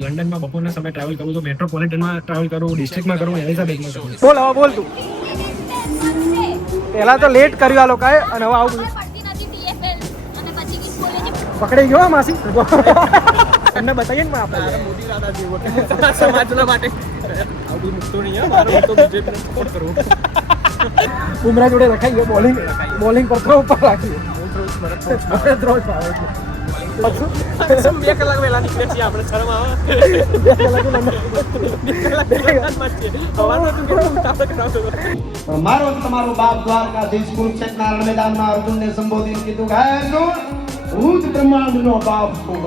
લંડનમાં બપોરના સમય ટ્રાવેલ કરું તો મેટ્રોપોલિટનમાં ટ્રાવેલ કરું, ડિસ્ટ્રિક્ટમાં કરું, એલિઝાબેથમાં કરું. બોલ હવે બોલ તું. પહેલા તો લેટ કર્યું આ લોકોએ અને હવે આવું પકડી ગયો માસી. તમને બતાવીએ ને આપણે મોદી દાદા જેવો સમાજના માટે આવું મુકતો નહીં મારો તો બીજેપીને સપોર્ટ કરવો. બુમરા જોડે રખાઈ ગયો બોલિંગ પર થ્રો ઉપર રાખી થ્રો આવે છે. પછી 2 કલાક વહેલા નીકળે છે આપણે શરમ આવે. 2 કલાક મારો તમારો બાપ દ્વારકાધીશ કુરુક્ષેત્રના રણમેદાનમાં અર્જુનને સંબોધીને કીધું કે હે અર્જુન, હું જ બ્રહ્માંડનો બાપ છું.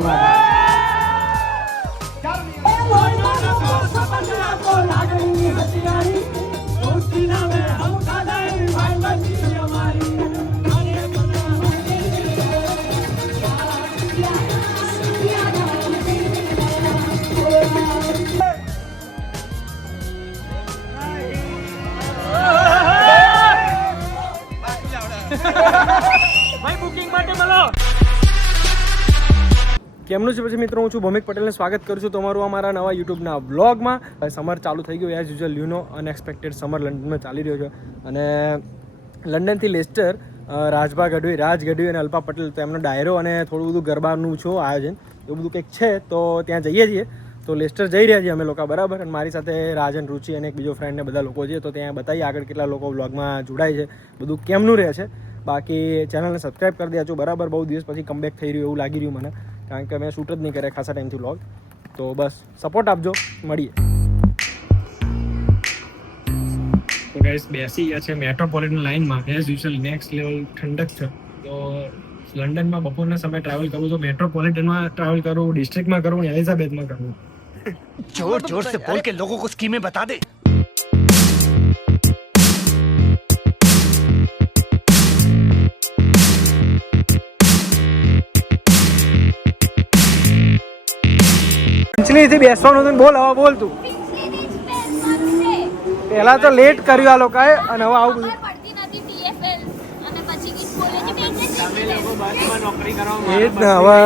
કેમનું છે પછી મિત્રો, હું છું ભૌમિક પટેલને સ્વાગત કરું છું તમારું અમારા નવા યુટ્યુબના બ્લોગમાં. સમર ચાલુ થઈ ગયું એઝ યુઝ્યુઅલ. લ્યુનો અનએક્સપેક્ટેડ સમર લંડનમાં ચાલી રહ્યો છે અને લંડનથી લેસ્ટર રાજ ગઢવી અને અલ્પા પટેલ, તો એમનો ડાયરો અને થોડું બધું ગરબાનું છો આયોજન એવું બધું કંઈક છે, તો ત્યાં જઈએ છીએ. તો લેસ્ટર જઈ રહ્યા છીએ અમે લોકો, બરાબર. અને મારી સાથે રાજન, રુચિ અને એક બીજો ફ્રેન્ડ ને બધા લોકો છે. તો ત્યાં બતાવીએ આગળ કેટલા લોકો બ્લોગમાં જોડાય છે, બધું કેમનું રહે છે. બાકી ચેનલને સબસ્ક્રાઈબ કરી દેજો, બરાબર. બહુ દિવસ પછી કમબેક થઈ રહ્યું એવું લાગી રહ્યું મને, કારણ કે મેં શૂટ જ નહીં કર્યા ખાસા ટાઈમથી વ્લોગ. તો બસ સપોર્ટ આપજો, મળીએ. તો ગાઈસ બેસી ગયા છે મેટ્રોપોલિટન લાઇનમાં એઝ યુઝ્યુઅલ. નેક્સ્ટ લેવલ ઠંડક છે. તો લંડનમાં બપોરના સમય ટ્રાવેલ કરું તો મેટ્રોપોલિટનમાં ટ્રાવેલ કરું, ડિસ્ટ્રિક્ટમાં કરું, એલિઝાબેથમાં કરું. जोर जोर से बोल के लोगों को स्कीमें बता दे. થી બેસવાનું હતું, બોલ હવે બોલ તું. પહેલા તો લેટ કર્યું આ લોકોએ અને હવે આવું બધું. એ જ ને, હવે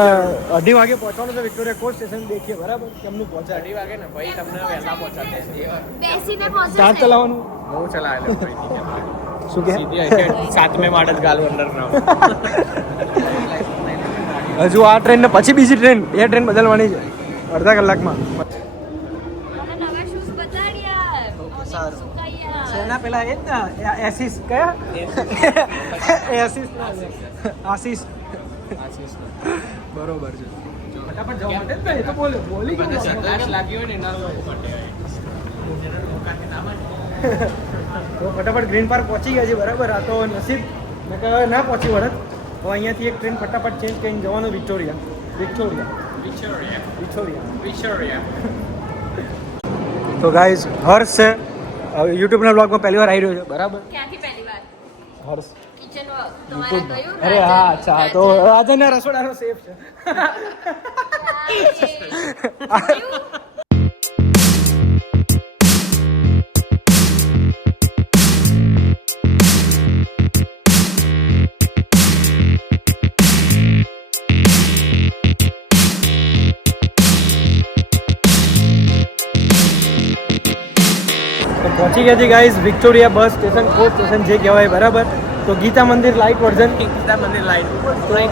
2:30 વાગે પહોંચવાનું છે વિક્ટોરિયા કોચ સ્ટેશન. દેખીએ બરાબર કેમનું પહોંચે. 2:30 વાગે ને ભાઈ, તમને વહેલા પહોંચાડે. સ્ટાર્ટ ચલાવવાનું હું ચલાવેલો શું કે 7મે માળ જ ગાલ અંદર ના. હજુ આ ટ્રેન ને પછી બીજી ટ્રેન, 2 ટ્રેન બદલવાની છે અડધા કલાકમાં. સેના પેલા એ જ ને એસિસ કયા એસિસ આશીષ બરોબર છે. ફટાફટ જવા માટે જ ને, એ તો બોલી ગયું. લાગ્યો ને એના માટે તો ફટાફટ ગ્રીન પાર્ક પહોંચી ગયા છે, બરાબર. આ તો નસીબ મેં કહે ના પહોંચી વળત. હવે અહીંયાથી એક ટ્રેન ફટાફટ ચેન્જ કરીને જવાનું વિક્ટોરિયા. તો ગાઈઝ હર્ષ છે યુટ્યુબના બ્લોગમાં પહેલી વાર આવી રહ્યો છે, બરાબર. ક્યાંથી પહેલી વાર? હર્ષ કિચન તમારા ગયું? અરે હા, અચ્છા. તો રાજનના રસોડાનો સેફ છે. પહોંચી ગયા છે guys Victoria bus station, coach station જે કહેવાય, બરાબર. તો ગીતા મંદિર લાઇટ વર્ઝન,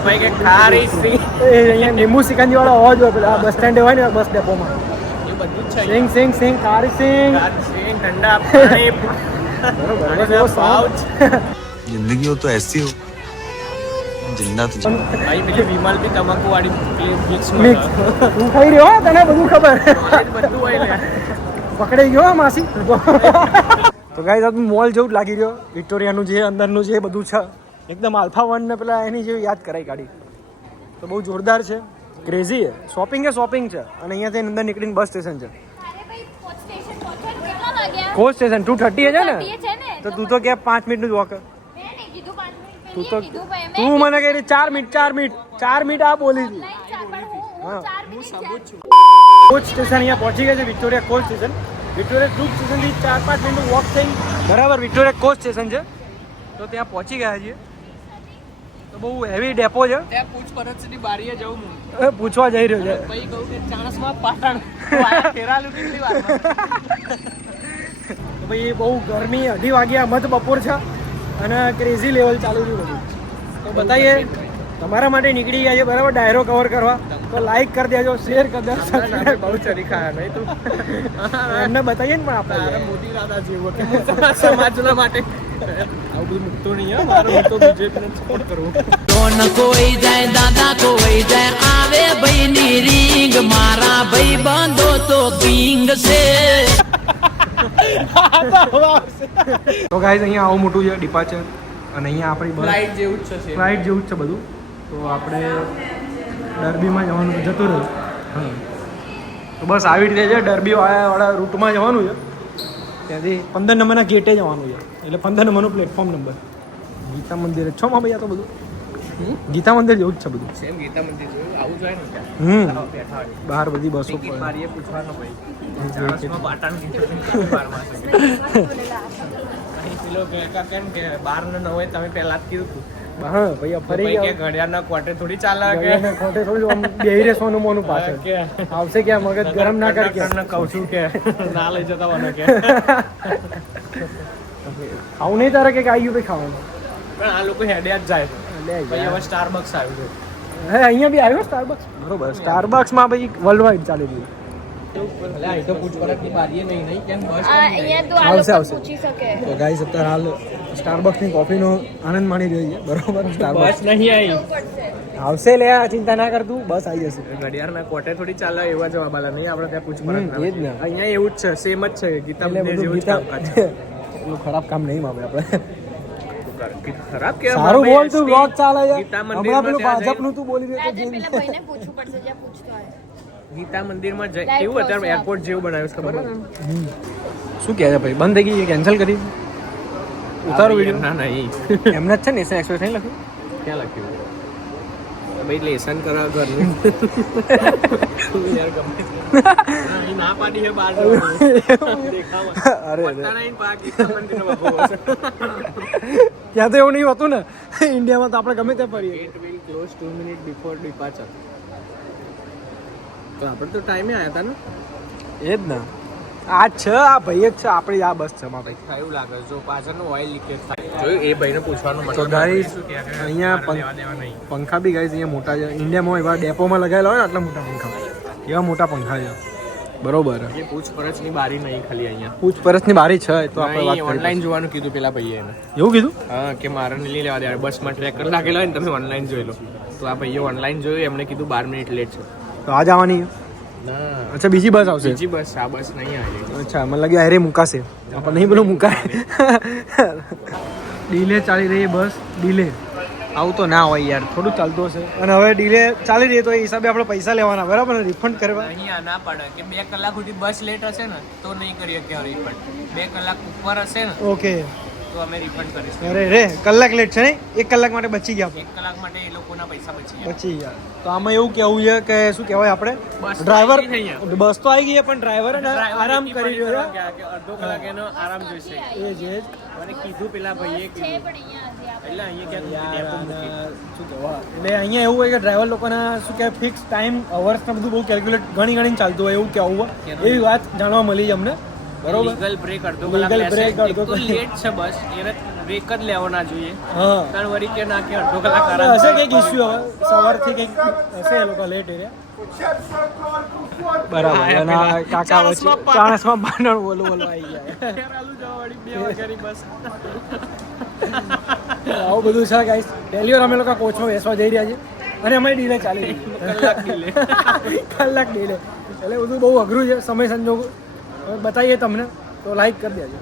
ભાઈ કે ખારી સી અહીંયા લીંબુ સિકંજી વાળો અવાજ હોય પેલા બસ સ્ટેન્ડ હોય ને બસ ડેપોમાં. એ બધું જ છે. સિંગ ખારી સિંગ ઠંડા પાણી બરોબર. બસ એવો સાઉથ जिंदगी हो तो ऐसी हो, जिंदा तो ભાઈ પેલી વિમલ બી તમાકુ વાળી મિક્સ મિક્સ તું ખાઈ રહ્યો હો, તને બધું ખબર. બધું હોય ને. પકડાઈ ગયો માસી. તો ગાઈઝ આ મોલ જેવું જ લાગી રહ્યો. વિક્ટોરિયાનું જે અંદરનું છે બધું છે એકદમ આલ્ફા 1 ને પેલા એની જેવી યાદ કરાઈ કાઢી. તો બહુ જોરદાર છે, ક્રેઝી છે. શોપિંગ છે અને અહીંયાથી અંદર નીકળીને બસ સ્ટેશન છે. કોચ સ્ટેશન 2:30 છે ને, તો તું તો કે 5 મિનિટનું જ વોક. તું મને કહે 4 મિનિટ આ બોલી હતી. હા, કોચ સ્ટેશન અહીંયા પહોંચી ગયા છે, Victoria coach station. Victoria tube સ્ટેશનથી 4-5 મિનિટનું વોક થઈ, બરાબર. વિક્ટોરિયા કોચ સ્ટેશન છે, તો ત્યાં પહોંચી ગયા છીએ. તો તો બહુ હેવી ડેપો છે. ત્યાં પૂછપરછની બારીએ જવું હું. હવે પૂછવા જઈ રહ્યો છે. પછી કહું કે ચાણસમાં પાટણ ફેરાલું કેટલી વારમાં. તો ભાઈ બહુ ગરમી 2:30 વાગ્યા મધ બપોર છે અને ક્રેઝી લેવલ ચાલુ રહ્યું બધું. તો બતાવીએ તમારા માટે નીકળી ગયા છે બરાબર ડાયરો કવર કરવા. તો લાઈક કરી દેજો, શેર કરી દેજો, સબસ્ક્રાઇબ બહુ ચરી ખાયા નહીં તું. એમને બતાવીએ ને પણ આપણે મોદી દાદા જેવો કે સમાજના માટે આવું બધું મૂકતો નહીં હો. મારો હું તો બીજેપીને સપોર્ટ કરવું. કોણ કોઈ જાય દાદા કોઈ જાય આવે ભાઈની રીંગ મારા ભાઈ બંધો તો કિંગ છે. તો ગાઈઝ અહીંયા આવું મોટું છે ડિપાર્ચર અને અહીંયા આપણી બસ ફ્લાઇટ જેવું જ છે. ફ્લાઇટ જેવું જ છે બધું. તો આપણે ડર્બીમાં જવાનું જતું રહ્યું. હા તો બસ આવી રીતે છે ડર્બી વાળા રૂટમાં જવાનું છે. ત્યાંથી 15 નંબરના ગેટે જવાનું છે એટલે 15 નંબરનું પ્લેટફોર્મ નંબર. ગીતા મંદિર છો માં ભાઈ આ તો બધું ગીતા મંદિર જેવું જ છે બધું. સેમ ગીતા મંદિર જોયું આવું જોઈએ ને ત્યાં. બેઠા હોય બહાર બધી બસો ટિકિટ બારીએ પૂછવાનું ભાઈ. ચાણસમાં પાટણ કીધું બારમાં છે. અહીં પેલો કેમ કે 12 ને 9 તમે પહેલા જ કીધું હતું. હા ભાઈ ફરી ભાઈ કે ઘડિયાળના કોટે થોડી ચાલે કે ખોટે થોડું આમ બેહી રે સોનું મોનું પાછળ કે આવશે ક્યાં મગજ ગરમ ના કર કે કહું છું કે ના લઈ જતા મને કે આવું નહીં તારે કે આવ્યું ભાઈ ખાવાનું પણ આ લોકો હેડ્યા જ જાય છે. ભાઈ હવે સ્ટારબક્સ આવ્યું છે. હે અહીંયા બી આવ્યો સ્ટારબક્સ બરોબર. સ્ટારબક્સમાં ભાઈ વર્લ્ડ વાઇડ ચાલી રહ્યું. એટલે અહીં તો પૂછપરછની બારીએ નહીં કેમ બસ અહીંયા તો આ આવશે, લોકો આવશે. પૂછી શકે. તો ગાઈસ અત્યારે હાલ સ્ટારબક્સની કોફીનો આનંદ માણી રહી છે બરોબર. સ્ટારબક્સ બસ નહીં આવી. આવશે લે ચિંતા ના કર તું બસ આવી જશે. ઘડિયાળના કોટે થોડી ચાલે એવા જવાબ આલા નહીં આપણે ત્યાં પૂછપરછ એ જ ને. અહીંયા એવું જ છે સેમ જ છે ગીતા એટલે મંદિર બધું જેવું જ ગીતા કામકાજ છે. એટલું ખરાબ કામ નહીં મામે આપણે. ખરાબ કે સારું બોલ તું વ્લોગ ચાલે છે ગીતા હમણાં મંદિરમાં પેલું ત્યાં ભાજપનું તું બોલી રહ્યો આજે તો પેલા ભાઈને પૂછવું પડશે જ્યાં પૂછતો હોય. ગીતા મંદિરમાં જઈ Light કેવું અત્યારે house એરપોર્ટ જેવું બનાવ્યું છે ખબર છે? શું કહે છે ભાઈ બંધ થઈ ગઈ કેન્સલ કરી ઉતારો વિડીયો ના નહીં એમને જ છે ને એસએન એક્સપ્રેસ નહીં લખ્યું ક્યાં લખ્યું ભાઈ લેસન કરા ઘરનું યાર ગમે અહીં ના પાડી છે બાર દેખાવા અરે પત્તા નહીં પા ગીતા મંદિરનો બાપુ ત્યાં તો એવું નહીં હોતું ને ઇન્ડિયામાં તો આપણે ગમે ત્યાં ફરીએ. It will close 2 minutes before departure. તો આપણે તો ટાઈમે આવ્યા હતા ને એ જ ને આ છે આ ભાઈ જ છે આપણી આ બસ છે મારી. એવું લાગે જો પાછળનું ઓઇલ લીકેજ થાય જોયું એ ભાઈને પૂછવાનું તો મતલબ ગાઈસ શું કહે કે અહીંયા લેવા દેવા નહીં. પંખા બી ગાઈસ અહીંયા મોટા છે. ઇન્ડિયામાં એવા ડેપોમાં લગાવેલા હોય ને આટલા મોટા પંખા એવા મોટા પંખા છે બરોબર. એ પૂછપરછની બારી નહીં ખાલી અહીંયા પૂછપરછની બારી છે તો આપણે વાત કરીએ. ઓનલાઈન જોવાનું કીધું પેલા ભાઈએ એને એવું કીધું હા કે મારે નહીં લેવા દે બસમાં ટ્રેકર લાગેલો હોય ને તમે ઓનલાઈન જોઈ લો તો આ ભાઈએ ઓનલાઈન જોયું એમણે કીધું 12 મિનિટ લેટ છે. તો આ જવાની ના અચ્છા બીજી બસ આવશે. બીજી બસ આ બસ નહીં આવી અચ્છા મને લાગ્યું અરે મુકાશે આપણે નહીં પેલું મુકાય. ડીલે ચાલી રહી બસ ડીલે આવું તો ના હોય યાર થોડું ચાલતું હશે. અને હવે ડીલે ચાલી રહી તો એ હિસાબે આપણે પૈસા લેવાના બરાબર ને રિફંડ કરવા. અહીંયા ના પાડે કે 2 કલાક સુધી બસ લેટ હશે ને તો નહીં કરી શકીએ રિફંડ 2 કલાક ઉપર હશે ને ઓકે તો અમે રિફંડ કરીશું અરે રે કલાક લેટ છે ને 1 કલાક માટે બચી ગયા આપણે. 1 કલાક માટે એ લોકોના પૈસા બચી જાય બચી ગયા. તો આમાં એવું કેવું છે કે શું કહેવાય આપણે બસ તો ડ્રાઈવર આવી ગઈ અહીંયા. બસ તો આવી ગઈ છે પણ ડ્રાઈવર આરામ કરી રહ્યો છે. કે અડધો કલાક એનો આરામ જોઈશે એ જ મને કીધું પેલા ભાઈએ છે કીધું પણ અહીંયા હજી આપણે એટલે અહીંયા ક્યાંક યાર ડેપો મૂકી. શું કહેવાય એટલે અહીંયા એવું હોય કે ડ્રાઈવર લોકોના શું કહેવાય ફિક્સ ટાઈમ અવર્સ ને બધું બહુ કેલ્ક્યુલેટ ગણી ચાલતું હોય એવું કેવું હોય એવી વાત જાણવા મળી અમને બરોબર. લીગલ બ્રેક અડધો Legal કલાક break લેશે અડધો એક તો લેટ છે બસ એને બ્રેક જ લેવો ના જોઈએ હા ત્રણ વરી કે ના કે અડધો કલાક આરામ હશે કંઈક ઇસ્યુ હવે સવારથી કંઈક હશે એ લોકો લેટ એરિયા બરાબર અને આ કાકા વચ્ચે ચાણસમાં બાંધણ બોલો આવી જાય ખેરાલુ જવાવાળી 2 વાગ્યાની બસ આવું બધું છે ગાઈસ. ડેલીઓર અમે લોકો કોચમાં બેસવા જઈ રહ્યા છે અને અમે ડીલે ચાલી રહી છે. કલાક ડીલે કલાક ડીલે એટલે બધું બહુ અઘરું છે સમય સંજોગ હવે બતાવીએ તમને તો લાઈક કરી દેજો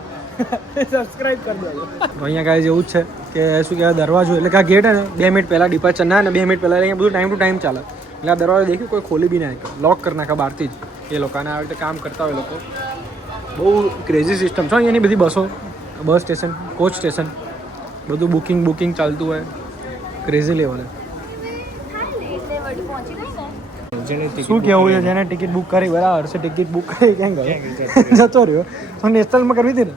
સબસ્ક્રાઇબ કરી દેજો. અહીંયા ગાઈસ એવું જ છે કે શું કહેવાય દરવાજો એટલે કે આ ગેટ હે ને 2 મિનિટ પહેલાં ડિપાર્ચર ના ને 2 મિનિટ પહેલાં અહીંયા બધું ટાઈમ ટુ ટાઈમ ચાલે એટલે આ દરવાજો દેખ્યું કોઈ ખોલી બી ના લોક કરી નાખે બહારથી જ એ લોકોને આવી રીતે કામ કરતા હોય લોકો. બહુ ક્રેઝી સિસ્ટમ છે અહીંયાની બધી બસો બસ સ્ટેશન કોચ સ્ટેશન બધું બુકિંગ ચાલતું હોય ક્રેઝી લેવલે. એટલે વળી પહોંચી ગઈ ને. શું કેવું છે જેને ટિકિટ બુક કરી બરાબર છે ટિકિટ બુક કરી ક્યાં ગયો જતો રહ્યો તો નેશનલમાં કરવી હતી ને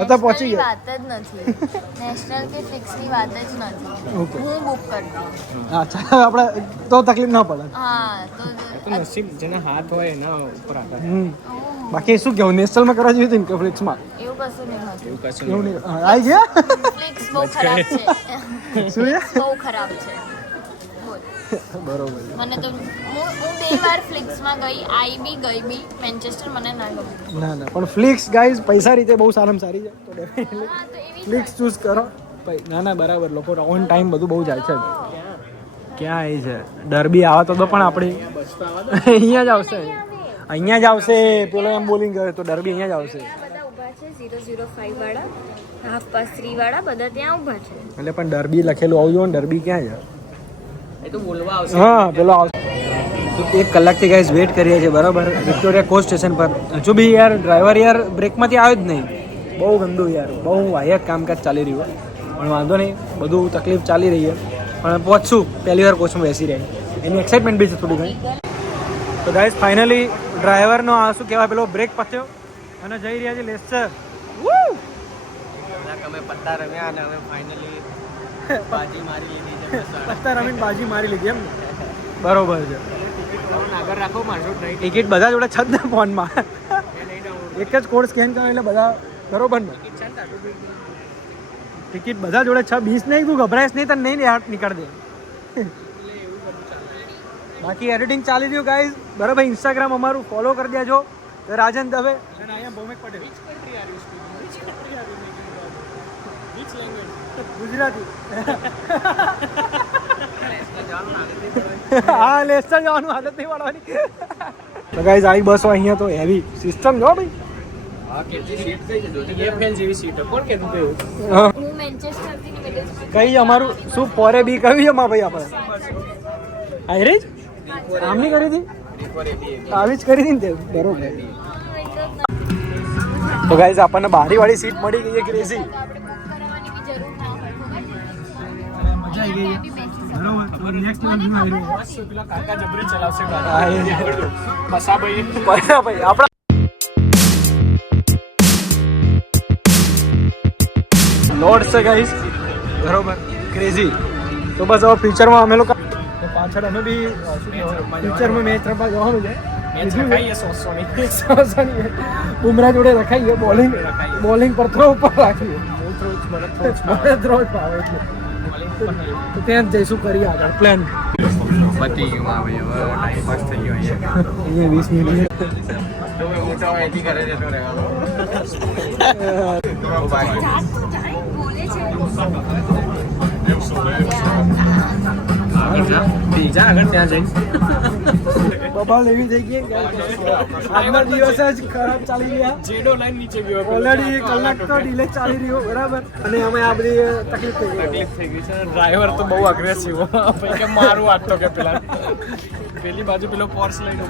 અત્યારે પહોંચી નેશનલની ગયા. વાત જ નથી નેશનલ કે ફિક્સની વાત જ નથી Okay. હું બુક કરતી અચ્છા આપણે તો તકલીફ ના પડે. હા તો તો નસીબ જેના હાથ હોય એના ઉપર આધાર. બાકી શું કેવું નેશનલમાં કરવા જોઈએ ને કે ફ્લિક્સમાં એવું કશું નહીં હતું એવું કશું એવું નહીં આવી ગયા ફ્લિક્સ બહુ ખરાબ છે શું છે? બહુ ખરાબ છે બોલ બરોબર મને તો હું 2 વાર ફ્લિક્સમાં ગઈ ગઈ મેન્ચેસ્ટર મને ના ગમ્યું ના ના પણ ફ્લિક્સ ગાઈઝ પૈસા રીતે બહુ સારામાં સારી છે તો definitely હા તો એવી ફ્લિક્સ ચૂઝ કરો. ના ના બરાબર લોકો ઓન ટાઈમ બધું બહુ જાય છે. ક્યાં આવી છે ડર્બી આવે તો પણ આપણી અહીંયા જ આવશે અહીંયા જ આવશે પેલો એમ બોલિંગ કરે તો ડર્બી અહીંયા જ આવશે. બધા ઊભા છે 005 વાળા હાફ પાસ 3 વાળા બધા ત્યાં ઊભા છે એટલે પણ ડર્બી લખેલું આવવું જોઈએ ને ડર્બી ક્યાં છે? એ તો બોલવા આવશે. હા પેલો આવશે. 1 કલાકથી ગાઈઝ વેટ કરીએ છીએ બરાબર વિક્ટોરિયા કોસ્ટ સ્ટેશન પર. હજુ બી યાર ડ્રાઈવર યાર બ્રેકમાંથી આવ્યો જ નહીં. બહુ ગંદુ યાર બહુ વાહિયાત કામકાજ ચાલી રહ્યું પણ વાંધો નહીં બધું તકલીફ ચાલી રહી છે પણ પહોંચશું પહેલી વાર કોચમાં બેસી રહી એની એક્સાઇટમેન્ટ બી છે થોડી ઘણી. તો ગાઈઝ ફાઇનલી ડ્રાઈવરનો આ શું કહેવાય પેલો બ્રેક પત્યો અને જઈ રહ્યા છે લેસ્ટર. અમે પત્તા રમ્યા અને અમે ફાઇનલી બાજી મારી લીધી છે. પત્તા રમીને બાજી મારી લીધી એમ ને? બરોબર છે. આગળ રાખો મારું નહીં ટિકિટ બધા જોડે છે જ ને ફોનમાં એક જ કોડ સ્કેન કરો એટલે બધા બરોબર ને ટિકિટ બધા જોડે 6:20 નહીં તું ગભરાઈશ નહીં તને નહીં હાથ નીકળ દે. બાકી એડિટિંગ ચાલી રહ્યું ગાઈઝ બરાબર. ઇન્સ્ટાગ્રામ અમારું ફોલો કરી દેજો રાજન દવે અને અહીંયા ભૌમિક પટેલ. ગુજરાતી હા લેસ્ટર જવાનું આદત નહીં વાળવાની. તો ગાઈઝ આવી બસો અહીંયા તો હેવી સિસ્ટમ જો ભાઈ. હા કેટલી સીટ થઈ છે ફેન જેવી સીટ કોણ કહેતું હતું એવું? હા. હું મેન્ચેસ્ટરથી નીકળી કઈ અમારું શું પોરે બી કહ્યું છે માં ભાઈ આપણે આયરે જ આમ નહીં કરી હતી આવી જ કરી હતી ને તે બરોબર. તો ગાઈઝ આપણને બારીવાળી સીટ મળી ગઈ છે ક્રેઝી. આપણે બુક કરાવવાની બી જરૂર ના હોય મજા આવી ગઈ બરોબર. નેક્સ્ટ વન આવી રહ્યું પેલા કાકા જબરી ચલાવશે હા એ બસા ભાઈ ભાઈ આપણા લોડ છે ગાઈસ બરોબર ક્રેઝી. તો બસ હવે ફ્યુચરમાં અમે લોકો તો પાછળ અમે બી ફ્યુચરમાં મેચ રમવા જવાનું છે. મેચ રખાઈએ 100 ની બુમરા જોડે રખાઈએ બોલિંગ પર થ્રો ઉપર રાખીએ મને થ્રો જ ભાવે એટલે તો ત્યાં જ જઈશું કરીએ આગળ પ્લાન. પતી ગયું હા ભાઈ હવે ટાઈમ પાસ થઈ ગયો અહીંયા અહીંયા 20 મિનિટ તો મોટા હોય એથી ઘરે જતો રહેવાનો બીજા આગળ ત્યાં જઈ બબાલ એવી થઈ ગઈ કે આજના દિવસ જ ખરાબ ચાલી ગયા. જેડો લાઈન નીચે ગયો ઓલરેડી કલાક તો ડિલે ચાલી રહ્યો બરાબર અને અમે આ બધી તકલીફ થઈ ગઈ. તકલીફ થઈ ગઈ છે ડ્રાઈવર તો બહુ અગ્રેસિવ ભાઈ કે મારું વાગતો કે પેલા પેલી બાજુ પેલો પોર્સ લઈને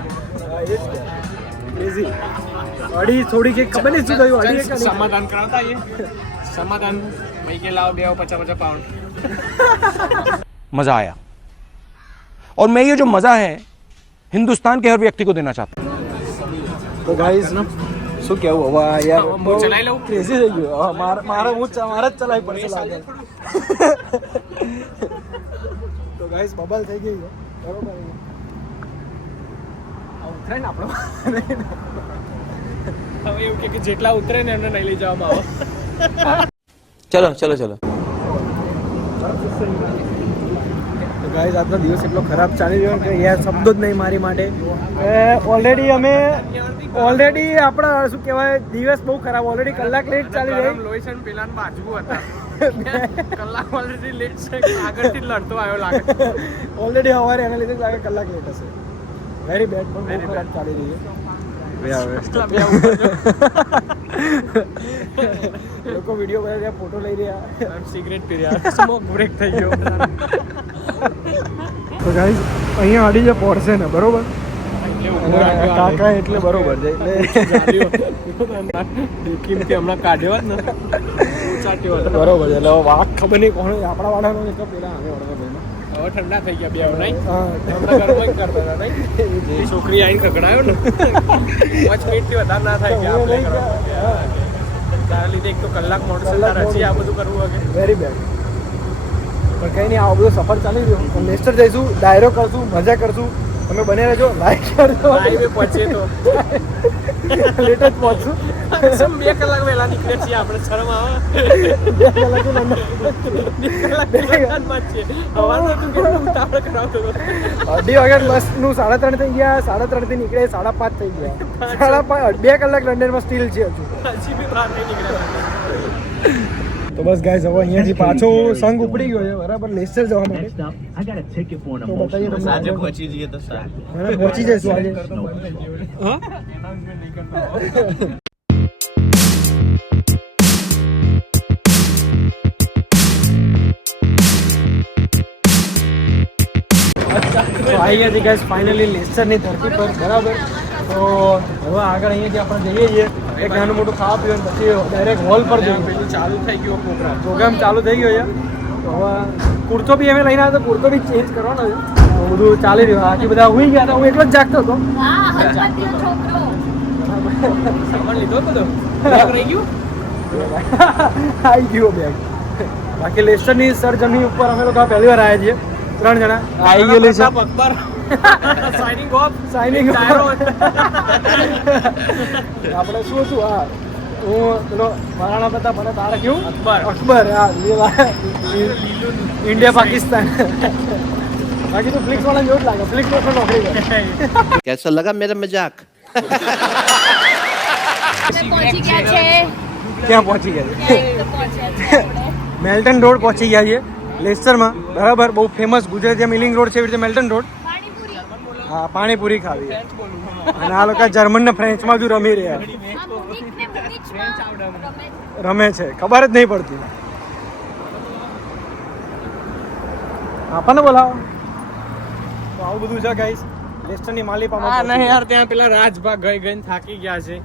ક્રેઝી અડી થોડી કે ખબર નહીં શું થયું અડી કે નહીં? સમાધાન કરાવતા આઈએ સમાધાન ભાઈ કે લાવો બે 50 પાઉન્ડ मज़ा आया और मैं ये जो मज़ा है हिंदुस्तान के हर व्यक्ति को देना चाहता हूँ. તો ગાઈઝ ને શું કેવું હવે યાર હું બહુ ચલાવી લઉં? ક્રેઝી થઈ ગયું. હા મારે જ ચલાવી પડશે લાગે. તો ગાઈઝ બબલ થઈ ગઈ છે બરોબર. આ ઉતરે ને આપણો હવે એવું કે જેટલા ઉતરે ને એમને નહીં લઈ જવામાં આવે चलो चलो चलो તો ગાઈઝ આજનો દિવસ એટલો ખરાબ ચાલી રહ્યો કે યાર શબ્દો જ નહીં મારી માટે. ઓલરેડી આપણા શું કહેવાય દિવસ બહુ ખરાબ ઓલરેડી કલાક લેટ ચાલી રહી. લોહીસન પેલા બાજુ હતા કલાક ઓલરેડી લેટ છે આગળથી લડતો આવ્યો લાગે ઓલરેડી સવારે એના લીધે જ લાગે કલાક લેટ હશે. વેરી બેડ પણ બહુ ખરાબ ચાલી રહી છે. લોકો વિડીયો બનાવી રહ્યા ફોટો લઈ રહ્યા સિગરેટ પી રહ્યા સ્મોક બ્રેક થઈ ગયો તો ગાઈઝ અહીંયા અડી જે પડશે ને બરોબર કાકા એટલે બરોબર છે કિંમતી હમણાં કાઢ્યો જ ને ચાટ્યો હતો બરોબર છે એટલે વાક ખબર નહીં કોણ આપણા વાળાનો એક પેલા આવે વાળા ભાઈનો હવે ઠંડા થઈ ગયા બે નહીં હા હમણાં ગરબા જ કરતા હતા નહીં છોકરી આવીને ખગડાયો ને 5 મિનિટથી વધારે ના થાય કે આપણે તારા લીધે એક તો કલાક મોડું છે, તારે હજી આ બધું કરવું વગે. Very bad. પણ કંઈ નહીં, આવો બધો સફર ચાલી રહ્યો. પણ લેસ્ટર જઈશું, ડાયરો કરશું, મજા કરશું. તમે બને રહેજો, લાઈક કરજો. હાઈવે પહોંચીએ તો લેટ જ પહોંચશું. સમ 2 કલાક વહેલા નીકળે છીએ આપણે, શરમ આવે. 2 કલાકથી લંડન. 2 કલાક લંડનમાં જ છીએ. હવારમાં તું કેટલું ઉતાવળ કરાવતો હતો. 2 વાગ્યા બસનું 3:30 થઈ ગયા, 3:30 થી નીકળે 5:30 થઈ ગયા. 5:30 2 કલાક લંડનમાં સ્ટીલ છે હજુ. હજી બી બહાર નહીં નીકળ્યા. તો બસ ગાઈઝ, હવે અહીંયાથી પાછો સંઘ ઉપડી ગયો છે બરાબર લેસ્ટર જવા માટે. તો બતાવીએ તમને આજે પહોંચી જઈએ તો સારું. મને પહોંચી જઈશું આજે. હા તો આવી ગયા છે ગાઈઝ ફાઇનલી લેસ્ટરની ધરતી પર બરાબર. તો હવે આગળ અહીંયાથી આપણે જઈએ છીએ એક નાનું મોટું ખાવા પીવાનું, પછી ડાયરેક્ટ હોલ પર જઈએ. પેલું ચાલુ થઈ ગયો પ્રોગ્રામ ચાલુ થઈ ગયો છે. તો હવે કુર્તો બી અમે લઈને આવ્યા, તો કુર્તો બી ચેન્જ કરવાનો છે. તો બધું ચાલી રહ્યું. બાકી બધા હુઈ ગયા હતા, હું એકલો જ જાગતો હતો. હા, હસમતનો છોકરો. સામાન લીધો બધો બેગ રહી ગયું. આવી ગયો બેગ. બાકી લેસ્ટરની સરજમી ઉપર અમે લોકો પહેલી વાર આવ્યા છીએ, 3 જણા. આવી ગયેલી છે અકબર સાઇનિંગ ઓફ. સાઇનિંગ ડાયરો. આપણે શું હતું? હા, હું પેલો મહારાણા પ્રતાપ અને તારા કેવું અકબર. અકબર. હા, ઇન્ડિયા પાકિસ્તાન. બાકી તો ફ્લિક્સ વાળા જેવું જ લાગે. ફ્લિક્સ પર નોકરી કરે. कैसा लगा मेरा मजाक? અમે પહોંચી ગયા છે. ક્યાં પહોંચી ગયા છે? ક્યાંય તો પહોંચ્યા છે આપણે. મેલ્ટન રોડ પહોંચી ગયા છે લેસ્ટરમાં બરાબર. બહુ ફેમસ ગુજરાત જેમ મિલિંગ રોડ છે એવી રીતે મેલ્ટન રોડ. પાણીપુરી. હા, પાણીપુરી ખાવી છે. અને આ લોકો જર્મન ને ફ્રેન્ચમાં જ રમી રહ્યા આ મુનિકને મુનિચમાં રમે છે. રમે છે, ખબર જ નહીં પડતી. આપણને બોલાવો. તો આવું બધું છે ગાઈસ લેસ્ટરની માલિપામાં. હા નહીં યાર, ત્યાં પેલા રાજભા ગઈ ગઈને થાકી ગયા છે.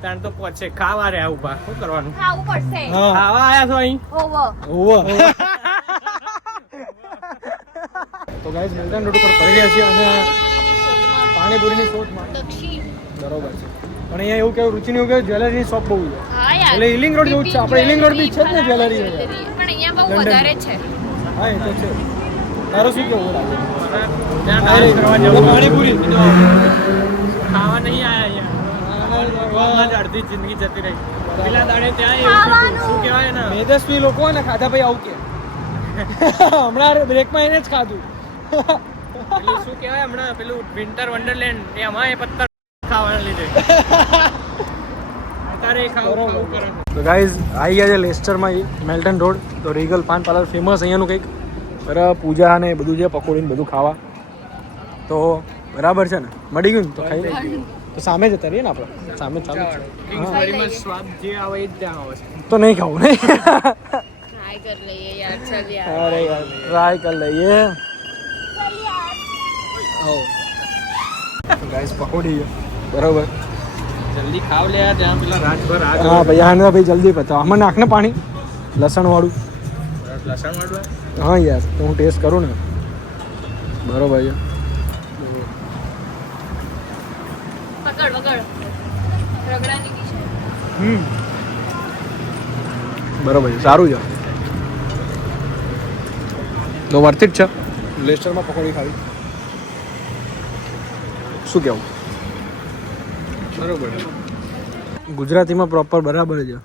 ત્યાં તો પહોંચે ખાવા રહ્યા ઉભા. શું કરવાનું? ખાવું પડશે. હા. ખાવા આયા છો અહીં? હોવો. ઓવો. તો ગાઈસ મેલ્ટન રોડ ઉપર ફરી રહ્યા છીએ અને પાણીપુરીની શોધમાં. દક્ષિણ. બરોબર છે. પણ અહીંયા એવું કેવું રુચિની એવું કેવું જ્વેલરીની શોપ બહુ છે. હા યાર. એટલે હિલિંગ રોડ જેવું જ છે. આપણે હિલિંગ રોડ બી છે જ ને જ્વેલરી. પણ અહીંયા બહુ લંડન. વધારે છે. હા, એ તો છે. તારું શું કેવું લાગે? ત્યાં ડાન્સ કરવા જવું. પાણીપુરી. ખાવા નહીં આયા અહીંયા. અડધી જિંદગી જતી રહી. પેલા દાડે ત્યાં એવું થયું. શું કહેવાય ને, મેદસ્વી લોકો હોય ને ખાધા ભાઈ આવું કે હમણાં બ્રેકમાં એને જ ખાધું. પેલું શું કહેવાય હમણાં પેલું વિન્ટર વન્ડરલેન્ડ એમાં એ પત્તા ખાવાના લીધે અત્યારે ખાવું કરે. તો ગાઈઝ આવી ગયા છે લેસ્ટરમાં મેલ્ટન રોડ. તો રીગલ પાન પાર્લર ફેમસ અહીંયાનું કંઈક બરાબર. પૂજા ને બધું છે, પકોડી ને બધું ખાવા. તો બરાબર છે ને, મળી ગયું ને તો ખાઈ લઈએ. તો સામે જતા રહીએ ને આપણે, સામે ચાલુ છે. કિંગ્સબરીમાં સ્વાદ જે આવે એ જ ત્યાં આવે છે. તો નહીં ખાવું નહીં. ટ્રાય કર લઈએ યાર. ચલ યાર. અરે યાર ટ્રાય કરી લઈએ. ગાઈસ પકોડી છે બરોબર. જલ્દી ખાવ લે યાર, ત્યાં પેલા રાજભર આ હા ભાઈ, હા ભાઈ જલ્દી બતાવો. આમાં નાખ ને પાણી લસણ વાળું. લસણ વાળું. હા યાર, તો હું ટેસ્ટ કરું ને. બરોબર છે. પકડ પકડ. રગડાની ડીશ છે. બરોબર છે, સારું છે. તો વર્થ ઇટ છે લેસ્ટરમાં પકોડી ખાવી. શું કહેવું? બરોબર. ગુજરાતીમાં પ્રોપર બરાબર છે.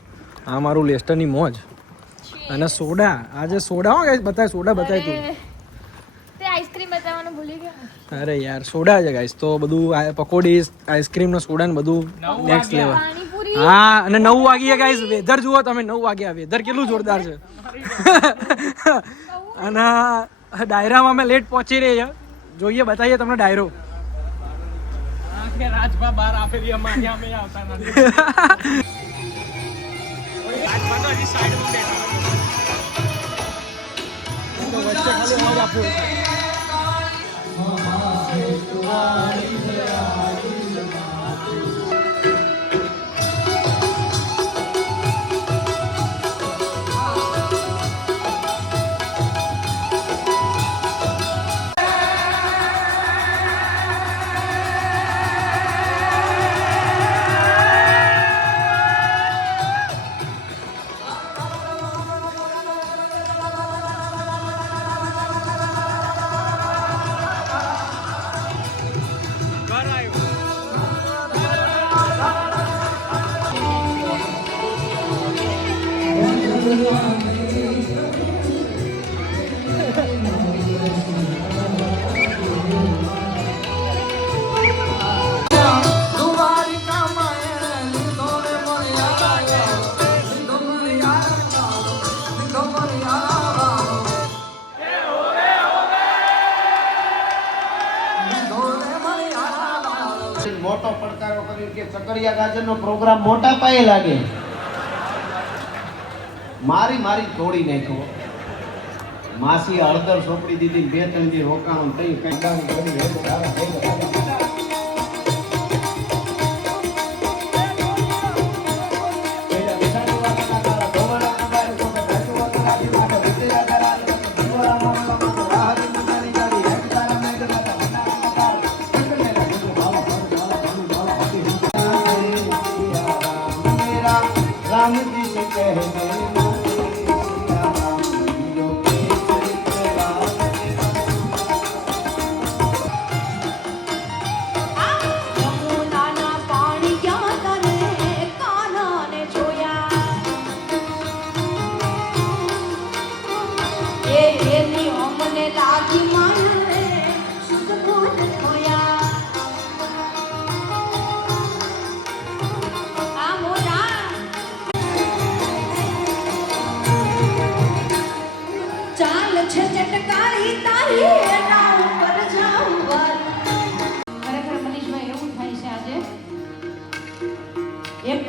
આ મારું લેસ્ટરની મોજ. અને સોડા, આજે સોડા હો ગાઈસ, બતાય સોડા બતાય તું. તે આઈસ્ક્રીમ બતાવવાનું ભૂલી ગયા. અરે યાર સોડા છે ગાઈસ. તો બધું પકોડી, આઈસ્ક્રીમ ને સોડા ને બધું નેક્સ્ટ લેવલ. પાણીપુરી. હા, અને 9 વાગ્યે ગાઈસ. વેધર જુઓ તમે, 9 વાગ્યા. વેધર કેટલું જોરદાર છે. અને ડાયરામાં અમે લેટ પહોંચી રહી છે. જોઈએ, બતાવીએ તમને ડાયરો. રાજભા બહાર આપેલી અમારે અમે આવતા નથી. રાજભા તો હજી સાઈડમાં બેઠા. વચ્ચે ખાલી અવાજ આપ્યો. મોટો પડકારો કર્યો કે ચકરિયા ગાજરનો પ્રોગ્રામ મોટા પાયે લાગે. મારી તોડી નાખ્યો. માસી હળદર સોંપડી દીધી, 2-3 દી રોકાણો થઈ કઈ કામ કરી હે તારા હે તારા. राम जी से कहने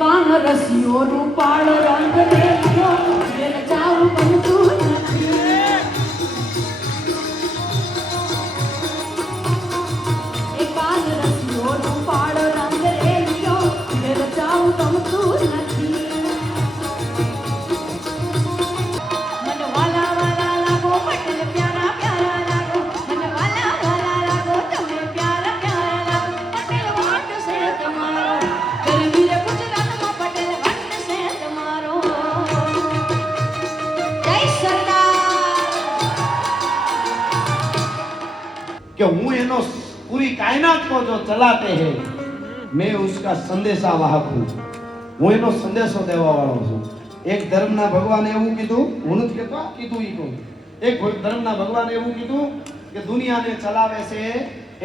કાન રસિયો રૂપાળ રંગ રેલ્યો જાઉં બનતું નથી. એ કાન રસિયો રૂપાળ રંગ રેલ્યો જાઉં ગમતું નથી. મને વાલા વાલા લાગો પટેલ પ્યારા પ્યારા લાગો. મને વાલા વાલા લાગો તમે પ્યારા પ્યારા લાગો. પટેલ વાટ છે તમારો ગરમી રે ગુજરાતમાં પટેલ વાટ છે તમારો. જય સરદાર. कि हूँ एनो पूरी कायनात को जो चलाते हैं मैं उसका संदेशा वाहक हूँ. હું એનો સંદેશો દેવા વાળો છું. એક ધર્મના ભગવાને એવું કીધું, હું નથી કહેતો, કીધું ઈ કહું. એક ધર્મના ભગવાને એવું કીધું કે દુનિયાને ચલાવે છે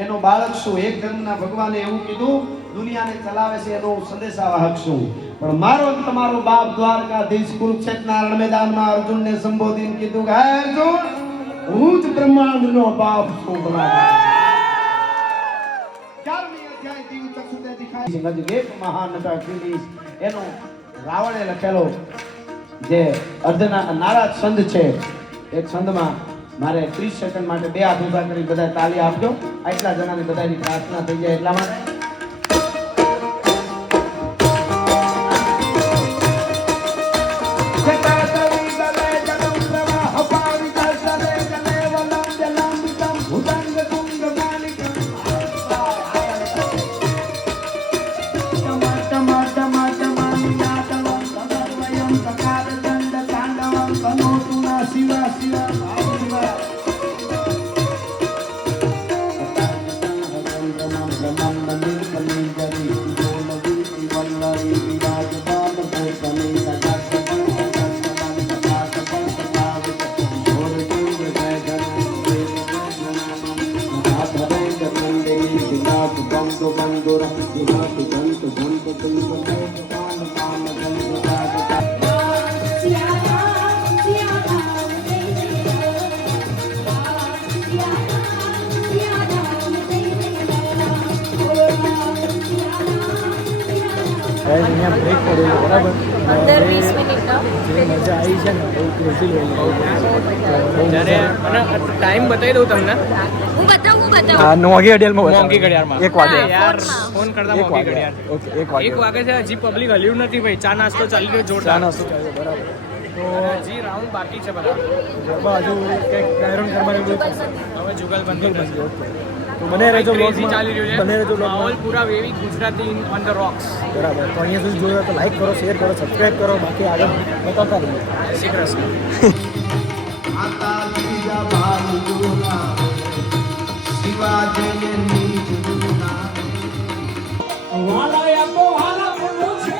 એનો બાળક શું. એક ધર્મના ભગવાને એવું કીધું દુનિયાને ચલાવે છે એનો સંદેશાવાહક શું. પણ મારો તમારો બાપ દ્વારકાધીશ કુરુક્ષેત્રના રણ મેદાનમાં અર્જુનને સંબોધીને કીધું કે હે અર્જુન, હું જ બ્રહ્માંડનો બાપ છું. એક મહાન એનો રાવણે લખેલો જે નારાજ છંદ છે. એક છંદમાં મારે 30 સેકન્ડ માટે 2 હાથ ઊંચા કરી બધા તાળી આપજો. આટલા જણાની બધાની પ્રાર્થના થઈ જાય એટલા માટે. અહીંયા બ્રેક પડેલો બરાબર. 15-20 મિનિટનો જે મજા આવી છે ને બહુ ક્રેઝી લેવલ. જ્યારે મને ટાઈમ બતાવી દઉં તમને. હું બતાવું હા, 9 વાગે ઘડિયાળમાં મોંઘી ઘડિયાળમાં 1 વાગે. યાર ફોન કરતા 1 મોંઘી વાગે. ઘડિયાળ. ઓકે 1 વાગે. 1 વાગે છે, હજી પબ્લિક હલ્યું નથી ભાઈ. ચા નાસ્તો ચાલી રહ્યો ચા જોરદાર. નાસ્તો ચાલે બરાબર. તો હજી રાઉન્ડ બાકી છે બધા. ગરબા હજુ કંઈક ડાયરોન કરવાનું બધું થશે. હવે જુગલબંધી થશે. ઓકે, તો બને રહેજો ક્રેઝી vlogમાં. ચાલી રહ્યું છે. બને રહેજો vlogમાં. માહોલ પૂરા wavy Gujarati on the rocks. બરાબર. તો અહીંયા સુધી જોયો તો લાઈક કરો, શેર કરો, સબસ્ક્રાઈબ કરો. બાકી આગળ બતાવતા રહીએ. શ્રી કૃષ્ણ. આતા બીજા ભાલુના શિવાજીને નીચ દુના વાલા યા તો વાલા બોલો છે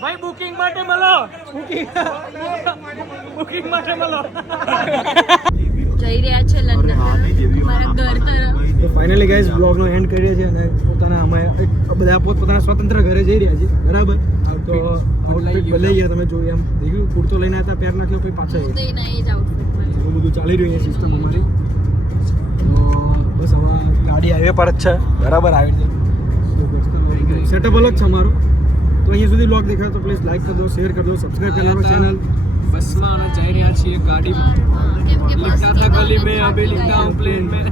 ભાઈ બુકિંગ માટે મળો, બુકિંગ માટે મળો. જઈ રહ્યા છે લંડન મારા ઘર તરફ. તો ફાઇનલી ગાઈઝ બ્લોગનો એન્ડ કરીએ છીએ અને પોતાના અમે બધા પોતપોતાના સ્વતંત્ર ઘરે જઈ રહ્યા છીએ, બરાબર? તો આઉટફિટ બદલાઈ ગયા, તમે જોયું એમ દેખ્યું, કુર્તો લઈને આવ્યા હતા, પેર નાખ્યો, પછી પાછા તે ના એ જ આઉટફિટ એવું બધું ચાલી રહ્યું છે સિસ્ટમ અમારી. તો બસ હવે ગાડી હાઈવે પર જ છે, બરાબર? આવી રીતે સેટઅપ અલગ છે અમારું. તો અહીંયા સુધી બ્લોગ દેખાય તો પ્લીઝ લાઈક કરી દો, શેર કરી દો, સબસ્ક્રાઈબ કરી લો ચેનલ. બસમાં અમે જઈ રહ્યા છીએ ગાડીમાં. કેમ કે लिखा था गली में अभी लिखा हूँ प्लेन में.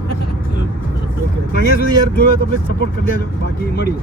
ઓકે, તો અહીંયા સુધી યાર જોયો તો પ્લીઝ સપોર્ટ કરી દેજો, બાકી મળીએ.